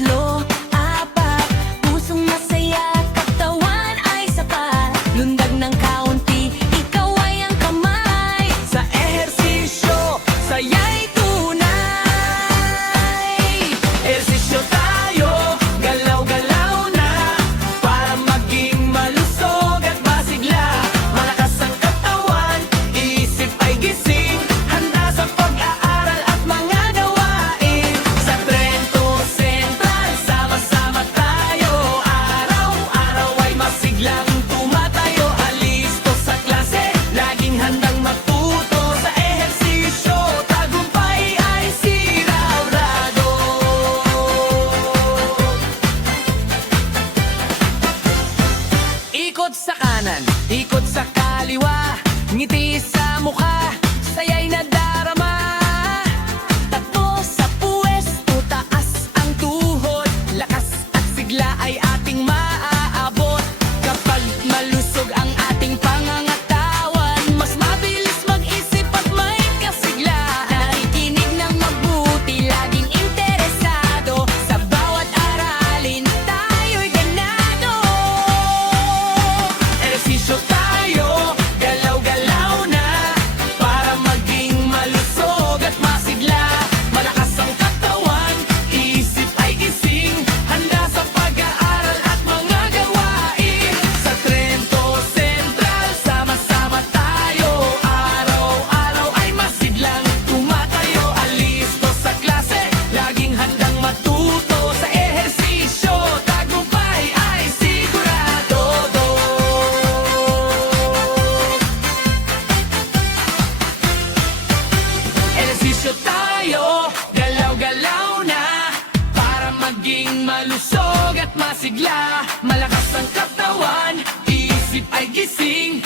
tatlo, apat, pusong masaya, katawan ay sapat. Lundag ng kaunti, ikaw ay ang kamay. Sa ehersisyo, saya'y tunay. Ehersisyo tayo, galaw-galaw na, para maging malusog at masigla. Malakas ang katawan, isip ay gising, handa sa pag-aaral at mga gawain. Sa Trento Central, sama-sama tayo, araw-araw ay masiglang tumatayo. Alisto sa klase, laging handang matuto. Sa ehersisyo, tagumpay ay sigurado. Ikot sa kanan, ikot sa kaliwa, ngiti sa mukha, saya'y nadarama. Takbo sa puwesto, taas ang tuhod, lakas at sigla ay ating maaabot. Kapag malusog ang ating pangangatawan, mas mabilis mag-isip at may kasigla. Nakikinig ng mabuti, laging interesado, sa bawat aralin tayo'y ganado. Ehersisyo tayo, galaw-galaw na, para maging malusog at masigla. Malakas ang katawan, isip ay gising, handa sa pag-aaral at mga gawain. Sa Trento Central, sama-sama tayo, araw-araw ay masiglang tumatayo. Alisto sa klase, laging handang matuto. Sa ehersisyo, tagumpay ay sigurado. Ehersisyo tayo, galaw-galaw na, para maging malusog at masigla. Malakas ang katawan, isip ay gising,